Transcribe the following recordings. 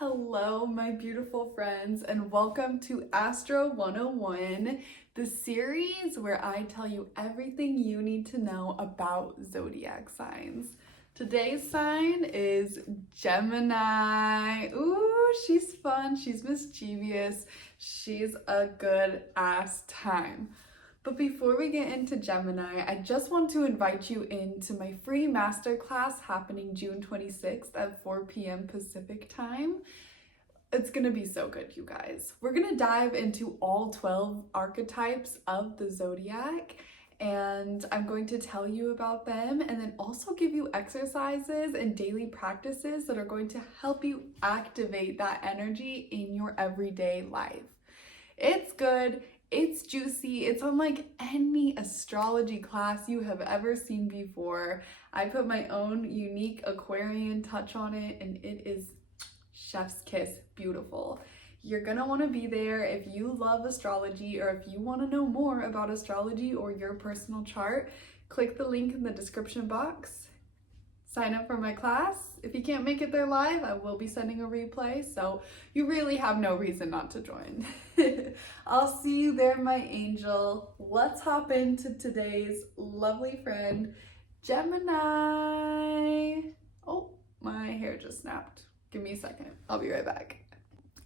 Hello, my beautiful friends, and welcome to Astro 101, the series where I tell you everything you need to know about zodiac signs. Today's sign is Gemini. Ooh, she's fun, she's mischievous, she's a good ass time. But before we get into Gemini, I just want to invite you into my free masterclass happening June 26th at 4 p.m. Pacific time. It's gonna be so good, you guys. We're gonna dive into all 12 archetypes of the zodiac, and I'm going to tell you about them and then also give you exercises and daily practices that are going to help you activate that energy in your everyday life. It's good. It's juicy. It's unlike any astrology class you have ever seen before. I put my own unique Aquarian touch on it, and it is chef's kiss beautiful. You're gonna want to be there if you love astrology, or if you want to know more about astrology or your personal chart. Click the link in the description box. Sign up for my class. If you can't make it there live, I will be sending a replay, so you really have no reason not to join. I'll see you there, my angel. Let's hop into today's lovely friend, Gemini. Oh, my hair just snapped. Give me a second. I'll be right back.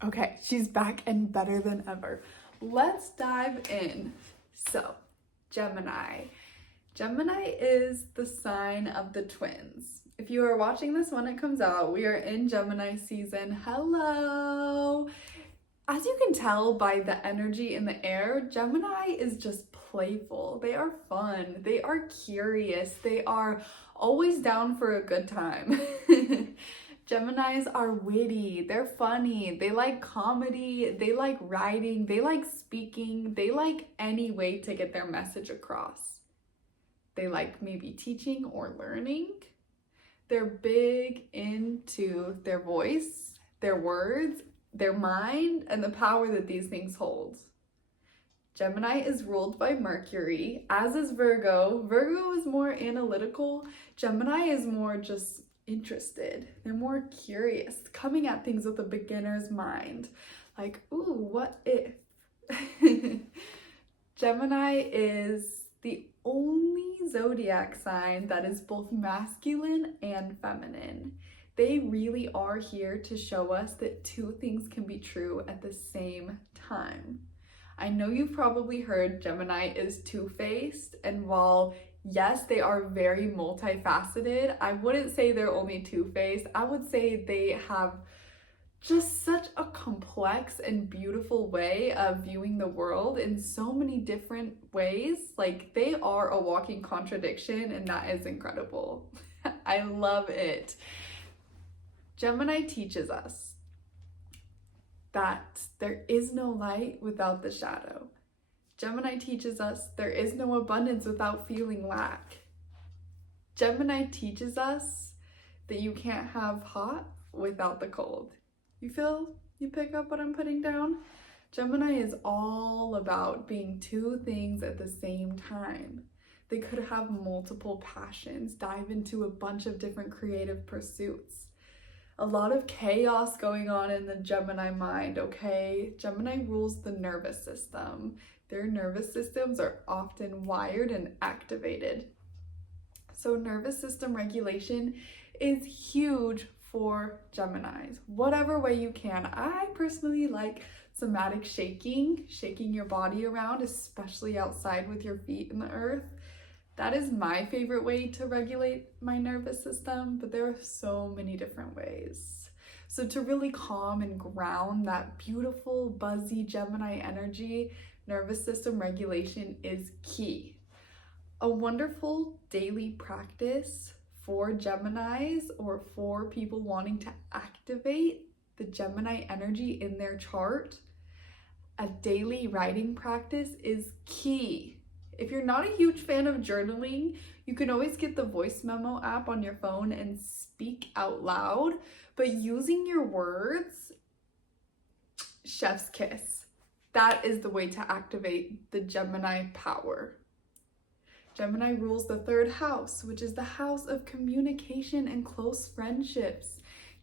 Okay, she's back and better than ever. Let's dive in. So, Gemini. Gemini is the sign of the twins. If you are watching this when it comes out, we are in Gemini season. Hello! As you can tell by the energy in the air, Gemini is just playful. They are fun. They are curious. They are always down for a good time. Geminis are witty, they're funny, they like comedy, they like writing, they like speaking, they like any way to get their message across. They like maybe teaching or learning. They're big into their voice, their words, their mind, and the power that these things hold. Gemini is ruled by Mercury, as is Virgo. Virgo is more analytical. Gemini is more just interested. They're more curious, coming at things with a beginner's mind. Like, ooh, what if? Gemini is the only zodiac sign that is both masculine and feminine. They really are here to show us that two things can be true at the same time. I know you've probably heard Gemini is two-faced, and while yes, they are very multifaceted, I wouldn't say they're only two-faced. I would say they have just such a complex and beautiful way of viewing the world in so many different ways. Like, they are a walking contradiction, and that is incredible. I love it. Gemini teaches us that there is no light without the shadow. Gemini teaches us there is no abundance without feeling lack. Gemini teaches us that you can't have hot without the cold. You pick up what I'm putting down? Gemini is all about being two things at the same time. They could have multiple passions, dive into a bunch of different creative pursuits. A lot of chaos going on in the Gemini mind, okay? Gemini rules the nervous system. Their nervous systems are often wired and activated. So nervous system regulation is huge for Geminis, whatever way you can. I personally like somatic shaking your body around, especially outside with your feet in the earth. That is my favorite way to regulate my nervous system, but there are so many different ways. So to really calm and ground that beautiful, buzzy Gemini energy, nervous system regulation is key. A wonderful daily practice for Geminis, or for people wanting to activate the Gemini energy in their chart, a daily writing practice is key. If you're not a huge fan of journaling, you can always get the voice memo app on your phone and speak out loud, but using your words, chef's kiss. That is the way to activate the Gemini power. Gemini rules the third house, which is the house of communication and close friendships.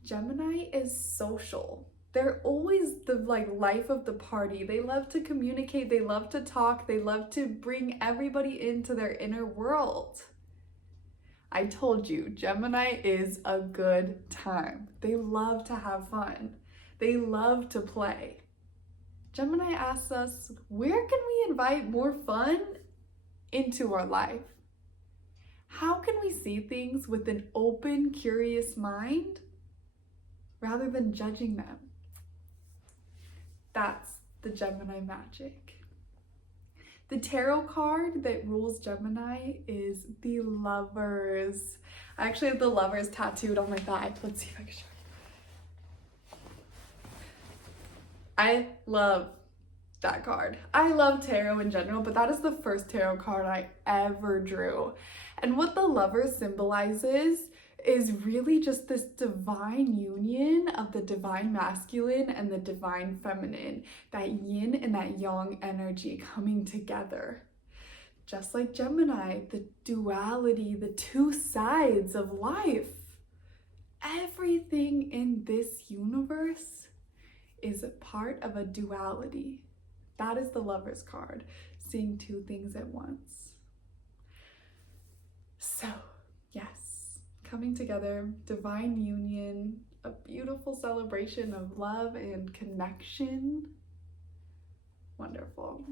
Gemini is social. They're always the life of the party. They love to communicate, they love to talk, they love to bring everybody into their inner world. I told you, Gemini is a good time. They love to have fun. They love to play. Gemini asks us, where can we invite more fun into our life? How can we see things with an open, curious mind rather than judging them? That's the Gemini magic. The tarot card that rules Gemini is the Lovers. I actually have the Lovers tattooed on my thigh. Let's see if I can show you. I love that card. I love tarot in general, but that is the first tarot card I ever drew. And what the Lovers symbolizes is really just this divine union of the divine masculine and the divine feminine, that yin and that yang energy coming together. Just like Gemini, the duality, the two sides of life. Everything in this universe is a part of a duality. That is the Lovers card, seeing two things at once. So, yes, coming together, divine union, a beautiful celebration of love and connection. Wonderful.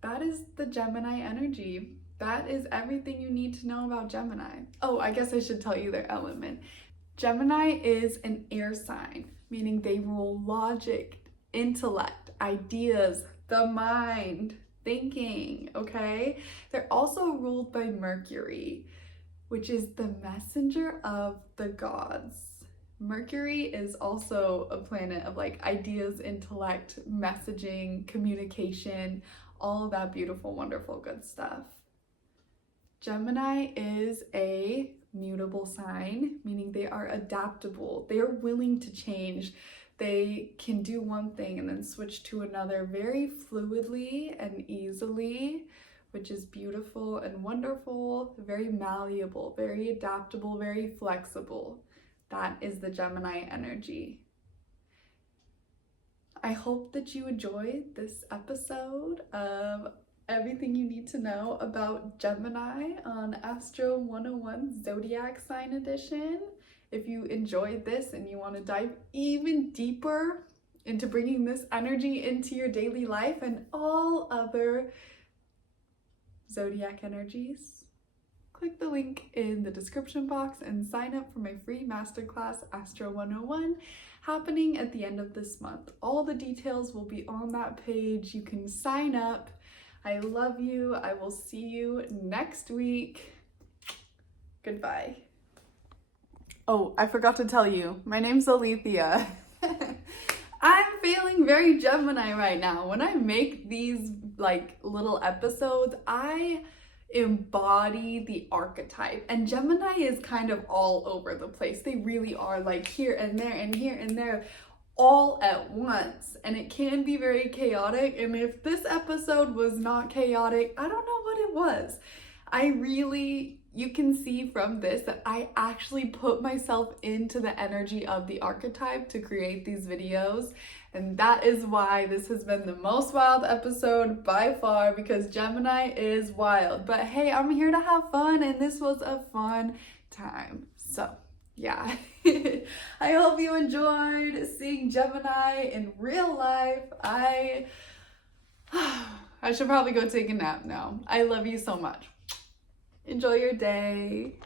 That is the Gemini energy. That is everything you need to know about Gemini. Oh, I guess I should tell you their element. Gemini is an air sign, meaning they rule logic, intellect, ideas, the mind, thinking, okay? They're also ruled by Mercury, which is the messenger of the gods. Mercury is also a planet of ideas, intellect, messaging, communication, all of that beautiful, wonderful, good stuff. Gemini is a mutable sign, meaning they are adaptable. They are willing to change. They can do one thing and then switch to another very fluidly and easily, which is beautiful and wonderful, very malleable, very adaptable, very flexible. That is the Gemini energy. I hope that you enjoyed this episode of everything you need to know about Gemini on Astro 101 Zodiac Sign Edition. If you enjoyed this and you want to dive even deeper into bringing this energy into your daily life and all other zodiac energies, click the link in the description box and sign up for my free masterclass Astro 101 happening at the end of this month. All the details will be on that page. You can sign up. I love you. I will see you next week. Goodbye. Oh, I forgot to tell you, my name's Alethea. I'm feeling very Gemini right now. When I make these little episodes, I embody the archetype, and Gemini is kind of all over the place. They really are here and there and here and there all at once, and it can be very chaotic. And if this episode was not chaotic, I don't know what it was. You can see from this that I actually put myself into the energy of the archetype to create these videos. And that is why this has been the most wild episode by far, because Gemini is wild. But hey, I'm here to have fun, and this was a fun time. So yeah, I hope you enjoyed seeing Gemini in real life. I should probably go take a nap now. I love you so much. Enjoy your day.